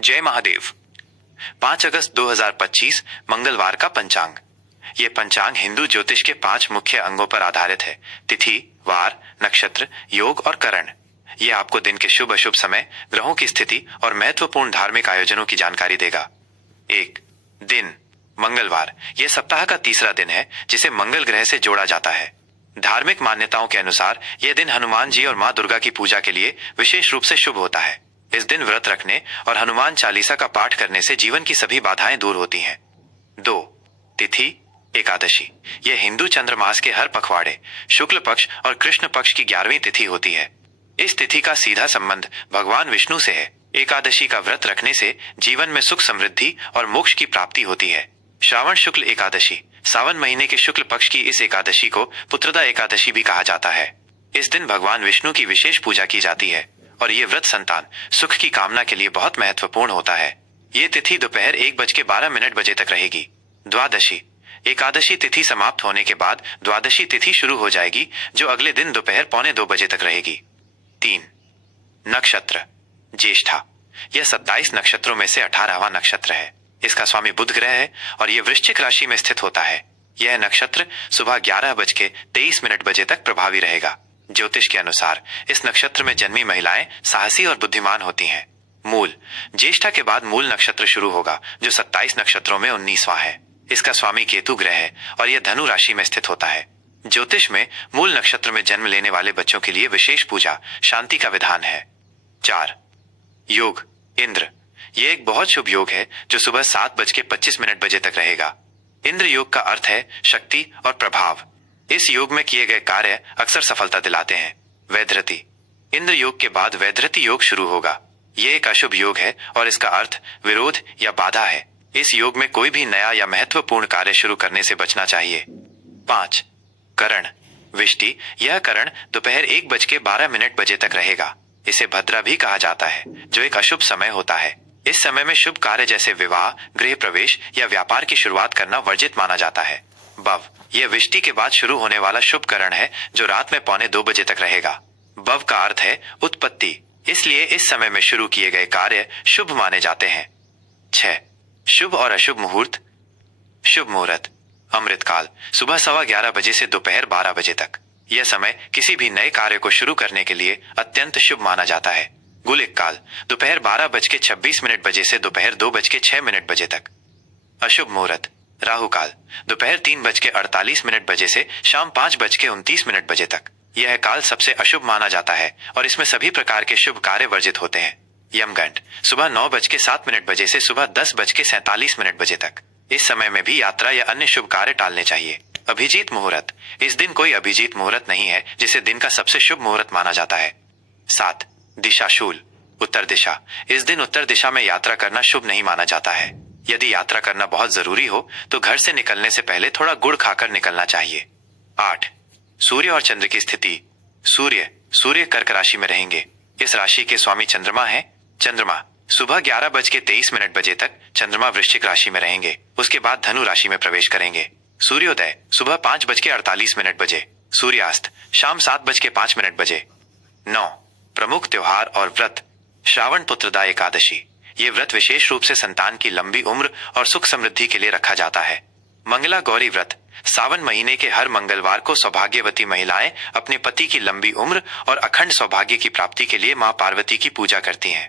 जय महादेव। 5 अगस्त 2025 मंगलवार का पंचांग। ये पंचांग हिंदू ज्योतिष के 5 मुख्य अंगों पर आधारित है। तिथि, वार, नक्षत्र, योग और करण। ये आपको दिन के शुभ अशुभ समय, ग्रहों की स्थिति और महत्वपूर्ण धार्मिक आयोजनों की जानकारी देगा। 1. दिन मंगलवार। यह सप्ताह का तीसरा दिन है जिसे मंगल ग्रह से जोड़ा जाता है। धार्मिक मान्यताओं के अनुसार यह दिन हनुमान जी और मां दुर्गा की पूजा के लिए विशेष रूप से शुभ होता है। इस दिन व्रत रखने और हनुमान चालीसा का पाठ करने से जीवन की सभी बाधाएं दूर होती हैं। 2. तिथि एकादशी। यह हिंदू चंद्रमास के हर पखवाड़े, शुक्ल पक्ष और कृष्ण पक्ष की 11वीं तिथि होती है। इस तिथि का सीधा संबंध भगवान विष्णु से है। एकादशी का व्रत रखने से जीवन में सुख, समृद्धि और मोक्ष की प्राप्ति होती है। श्रावण शुक्ल एकादशी। सावन महीने के शुक्ल पक्ष की इस एकादशी को पुत्रदा एकादशी भी कहा जाता है। इस दिन भगवान विष्णु की विशेष पूजा की जाती है और ये व्रत संतान सुख की कामना के लिए बहुत महत्वपूर्ण होता है। ये तिथि दोपहर 1:12 तक रहेगी। द्वादशी। एकादशी तिथि समाप्त होने के बाद द्वादशी तिथि शुरू हो जाएगी, जो अगले दिन दोपहर 1:45 तक रहेगी। 3. नक्षत्र ज्येष्ठा। यह 27 नक्षत्रों में से 18वां नक्षत्र है। इसका स्वामी बुध ग्रह है और यह वृश्चिक राशि में स्थित होता है। यह नक्षत्र सुबह 11:23 तक प्रभावी रहेगा। ज्योतिष के अनुसार इस नक्षत्र में जन्मी महिलाएं साहसी और बुद्धिमान होती हैं। मूल। ज्येष्ठा के बाद मूल नक्षत्र शुरू होगा, जो 27 नक्षत्रों में 19वां है। इसका स्वामी केतु ग्रह है और यह धनु राशि में स्थित होता है। ज्योतिष में मूल नक्षत्र में जन्म लेने वाले बच्चों के लिए विशेष पूजा, शांति का विधान है। 4. योग इंद्र। यह एक बहुत शुभ योग है जो सुबह 7:25 तक रहेगा। इंद्र योग का अर्थ है शक्ति और प्रभाव। इस योग में किए गए कार्य अक्सर सफलता दिलाते हैं। वैधृति। इंद्र योग के बाद वैधृति योग शुरू होगा। यह एक अशुभ योग है और इसका अर्थ विरोध या बाधा है। इस योग में कोई भी नया या महत्वपूर्ण कार्य शुरू करने से बचना चाहिए। 5. करण विष्टि। यह करण दोपहर 1:12 तक रहेगा। इसे भद्रा भी कहा जाता है, जो एक अशुभ समय होता है। इस समय में शुभ कार्य जैसे विवाह, गृह प्रवेश या व्यापार की शुरुआत करना वर्जित माना जाता है। बव। यह विष्टि के बाद शुरू होने वाला शुभ करण है, जो रात में 1:45 तक रहेगा। बव का अर्थ है उत्पत्ति, इसलिए इस समय में शुरू किए गए कार्य शुभ माने जाते हैं। 6. शुभ और अशुभ मुहूर्त। शुभ मुहूर्त अमृतकाल सुबह 11:15 से दोपहर 12 तक। यह समय किसी भी नए कार्य को शुरू करने के लिए अत्यंत शुभ माना जाता है। गुलिक काल दोपहर 12:26 से दोपहर 2:06 तक। अशुभ मुहूर्त राहु काल दोपहर 3:48 से शाम 5:29 तक। यह काल सबसे अशुभ माना जाता है और इसमें सभी प्रकार के शुभ कार्य वर्जित होते हैं। यमगंड सुबह 9:07 से सुबह 10:47 तक। इस समय में भी यात्रा या अन्य शुभ कार्य टालने चाहिए। अभिजीत मुहूर्त। इस दिन कोई अभिजीत मुहूर्त नहीं है, जिसे दिन का सबसे शुभ मुहूर्त माना जाता है। 7. दिशाशूल उत्तर दिशा। इस दिन उत्तर दिशा में यात्रा करना शुभ नहीं माना जाता है। यदि यात्रा करना बहुत जरूरी हो तो घर से निकलने से पहले थोड़ा गुड़ खाकर निकलना चाहिए। 8. सूर्य और चंद्र की स्थिति। सूर्य कर्क राशि में रहेंगे। इस राशि के स्वामी चंद्रमा है। चंद्रमा सुबह 11:23 तक चंद्रमा वृश्चिक राशि में रहेंगे। उसके बाद धनु राशि में प्रवेश करेंगे। सूर्योदय सुबह 5:48 सूर्यास्त शाम 7:05 9. प्रमुख त्योहार और व्रत। श्रावण पुत्रदा एकादशी। ये व्रत विशेष रूप से संतान की लंबी उम्र और सुख समृद्धि के लिए रखा जाता है। मंगला गौरी व्रत। सावन महीने के हर मंगलवार को सौभाग्यवती महिलाएं अपने पति की लंबी उम्र और अखंड सौभाग्य की प्राप्ति के लिए मां पार्वती की पूजा करती हैं।